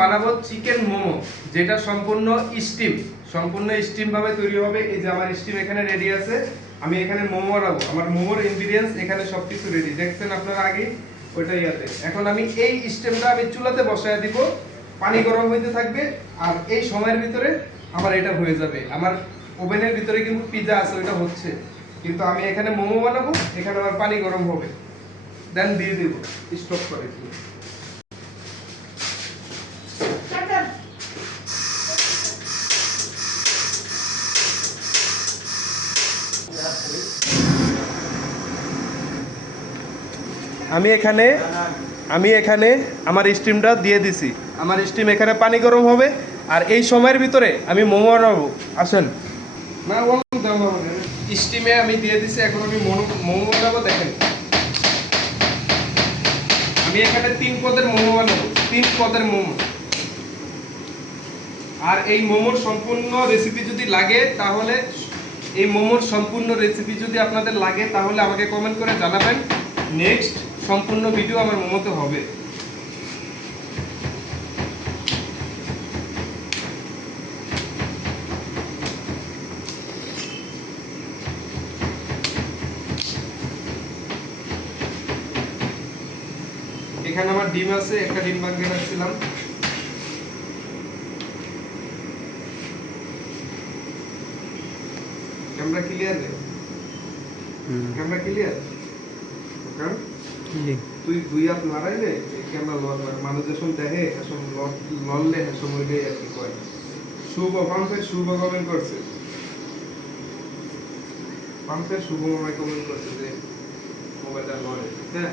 বানাবো চিকেন মোমো, যেটা সম্পূর্ণ স্টিম ভাবে তৈরি হবে। এই যে আমার স্টিম এখানে রেডি আছে, আমি এখানে মোমো বানাবো। আমার মোমোর ইনগ্রেডিয়েন্টস এখানে সবকিছু রেডি, দেখছেন আপনারা আগে ওইটাই আছে। এখন আমি এই স্টিমটা আমি চুলাতে বসায় দিব, পানি গরম হইতে থাকবে, আর এই সময়ের ভিতরে আমার এটা হয়ে যাবে। আমার ওভেনের ভিতরে কিন্তু পিৎজা আছে, ওইটা হচ্ছে, কিন্তু আমি এখানে মোমো বানাবো, এখানে আমার পানি গরম হবে, দেন দিয়ে দিব, স্টপ করে দিব। আমি এখানে আমার স্টিমটা দিয়ে দিছি। আমার স্টিম এখানে পানি গরম হবে, আর এই সময়ের ভিতরে আমি মোমো বানাবো। আসেন না, স্টিমে আমি দিয়ে দিছি, এখন আমি মোমো বানাবো। দেখেন আমি এখানে 3 পদের মোমো বানাবো, 3 পদের মোমো। আর এই মোমোর সম্পূর্ণ রেসিপি যদি লাগে তাহলে আমাকে কমেন্ট করে জানাবেন। নেক্সট সম্পূর্ণ ভিডিও আমার মোমোতে হবে। এখানে আমার ডিম আছে, একটা ডিম ভাঙিয়ে রাখছিলাম। ক্যামেরা ক্লিয়ার রে? Camera clear? তুই দুই হাত মারাইলে ক্যামেরা লড় মারে, মানুষ যখন দেখে এখন লড়লে সময়টাই আর কি কয়। শুভ কমেন্ট করছে, শুভ মামায় কমেন্ট করছে যে মোবাইলটা লড়ে। হ্যাঁ,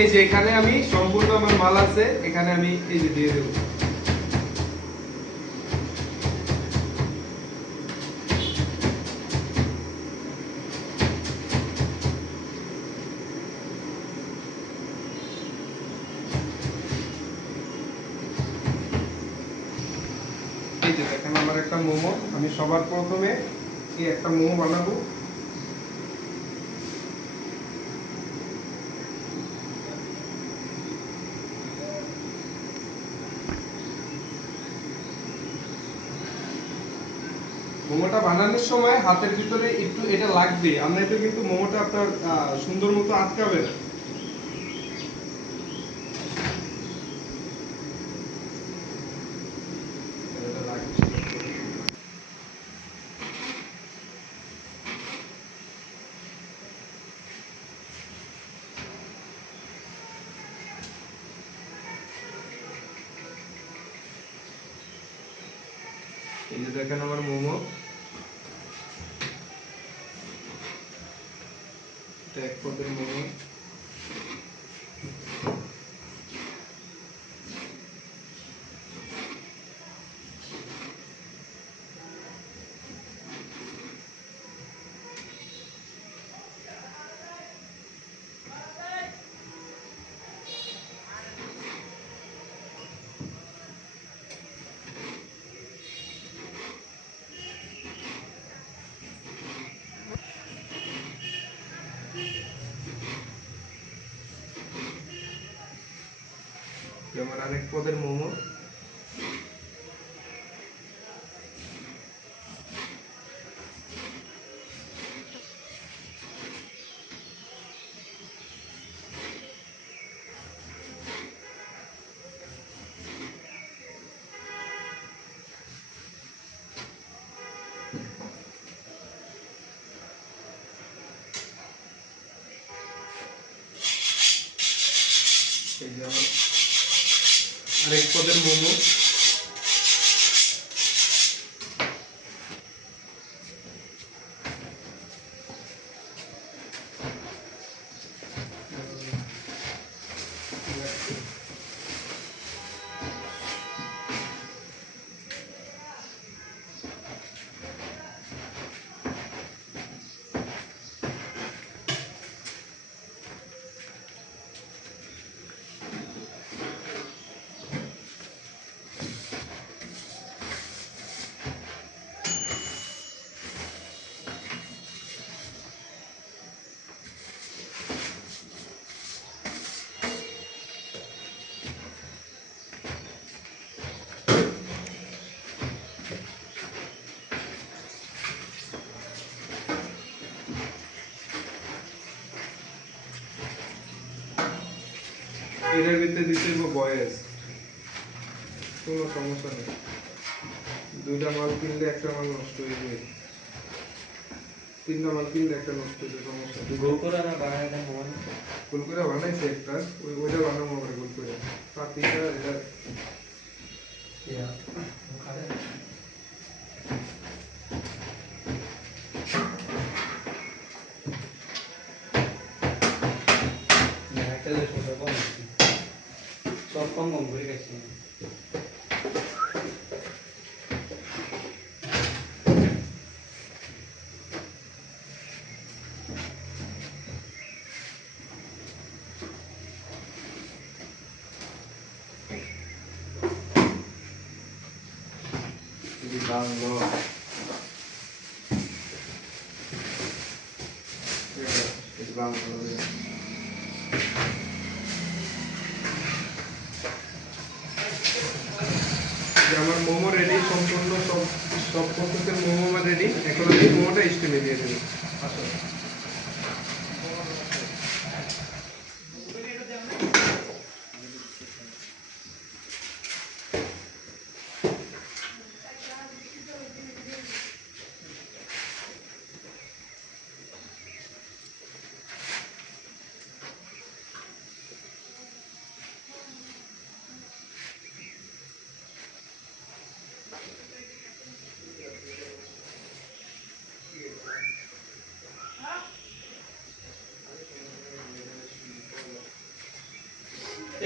এই যে এখানে আমি সম্পূর্ণ আমার মাল আছে, এখানে আমি এই যে দিয়ে দেবো। এই যে দেখেন আমার একটা মোমো, আমি সবার প্রথমে এই একটা মোমো বানাবো। মোমোটা বানানোর সময় হাতের ভিতরে একটু এটা লাগবে, আমরা এটা কিন্তু মোমোটা আপনার সুন্দর মতো আটকাবে না। এই যে দেখেন আমার মোমো, এটা এক পদের মোমো। আমার আরেক পদের মোমো। এই যে আমার আরেক পদের মোমো। এটার ভিতরে দিতে হইব বয়েস, কোনো সমস্যা নেই। দুইটা মাল কিনলে একটা মাল নষ্ট হয়ে যাবে, তিনটা মাল কিনলে একটা নষ্ট হয়ে যাবে, সমস্যা নেই। গোল করে না বানায় দেন মানে গোল করে বানাইছে একটা, ওইটা বানাবো আমরা গোল করে। পাতিটা এটা ইয়া খাবে না একটা যে ছোট কম সব কম করে গেছে যদি বাংলো এটা বাংলো আমার মোমো রেডি, সম্পূর্ণ সব সব প্রসেসের মোমো আমার রেডি। এখন আমি মোমোটা স্টিমে দিয়ে দেবো। আসলে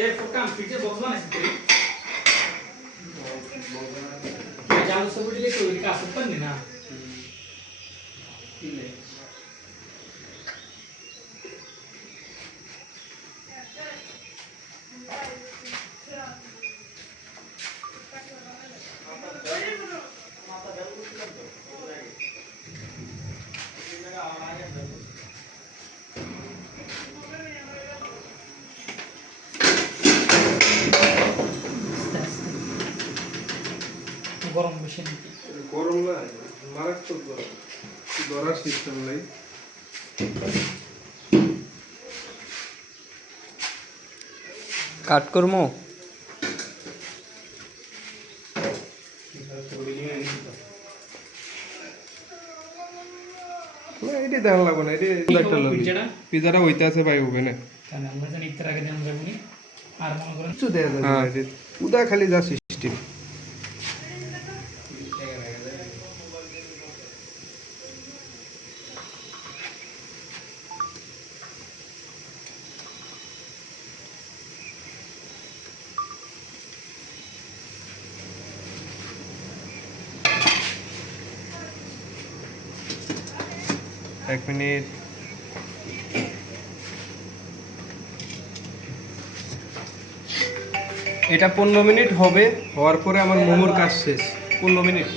ए फुटकाम फ्रिजर बॉक्स बनायचं तरी जाऊ सबडीले तो का असं पण नाही ना গরম বেশি নাকি গরম না, মারাত্মক গরম, ধরার সিস্টেম নাই। কাট করমু না এটি দেখা লাগবে না, এটি একটা লাগবে। পিজাটা হইতে আছে ভাই ওভেনে, কারণ আমরা জানি ইত্যার আগে জানা যাবো নি আর মনে করেন কিছু দেয়া যাবে না, এটি উদা খালি যা সিস্টেম। 1 মিনিট। এটা 15 মিনিট হবে, হওয়ার পরে আমার মোমোর কাজ শেষ। 15 মিনিট।